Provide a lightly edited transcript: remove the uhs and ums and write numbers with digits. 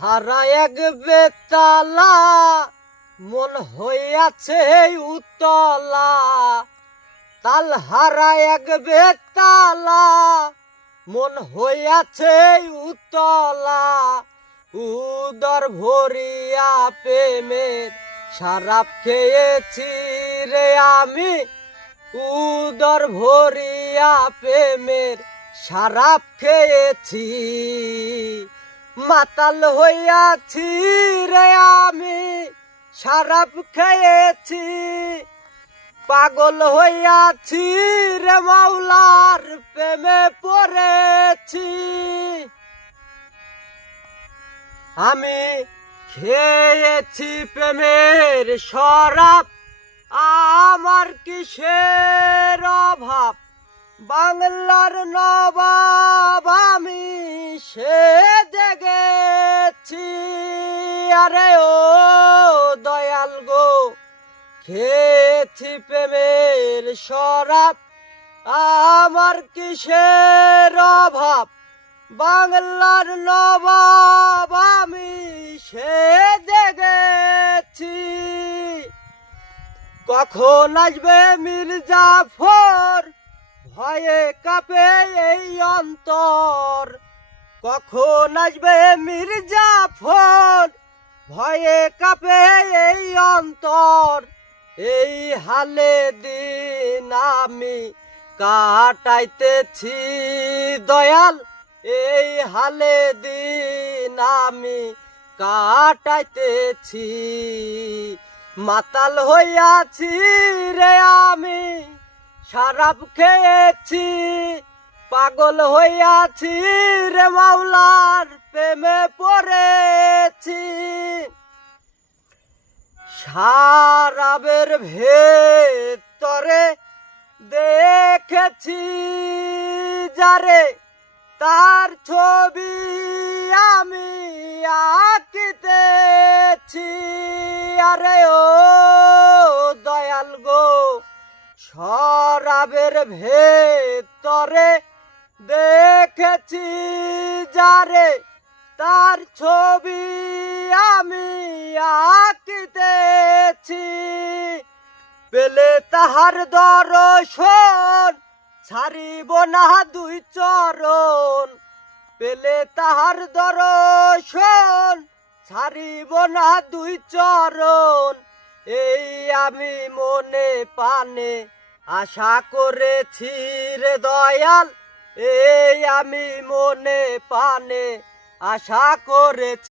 হারা এক বেতালা মন হইয়াছে উতলা, তাল হারা এক বেতালা মন হইয়াছে উতলা। উদর ভরিয়া প্রেমের শরাব খেয়েছি রে আমি, উদর ভরিয়া প্রেমের শরাব খেয়েছি। মাতাল হইয়াছি রে আমি, শরাব খেয়েছি। পাগল হইয়াছি রে মাওলার প্রেমে পড়েছি। আমি খেয়েছি প্রেমের শরাব, আমার কিসের অভাব। বাংলার নবাব আমি সেজে গেছি। আরে ও দয়াল গো, খেয়েছি প্রেমের শরাব, আমার কিসের অভাব। বাংলার নবাব আমি সেজে গেছি। কখন আসবে মির্জাফর, ভয়ে কাঁপে এই অন্তর। কখন আসবে মির্জাফর, ভয়ে কাঁপে এই অন্তর। এই হালে দিন আমি কাটাইতেছি দয়াল, এই হালে দিন আমি কাটাইতেছি। মাতাল হইয়াছি রে আমি, শরাব খেয়েছি। পাগল হইয়াছি রে মাওলার প্রেমে পড়েছি। শরাবের ভেতরে দেখেছি যারে, তার ছবি আমি আঁকিতেছি। আরে ও দয়াল গো, শরাবের ভেতরে দেখেছি যারে, তার ছবি আমি আঁকিতেছি। পেলে তাহার দর্শন ছাড়িব না দুই চরণ। পেলে তাহার দর্শন ছাড়িব না দুই চরণ। এই আমি মনে প্রাণে আশা করেছি রে দয়াল, এই আমি মনে প্রাণে আশা করেছি।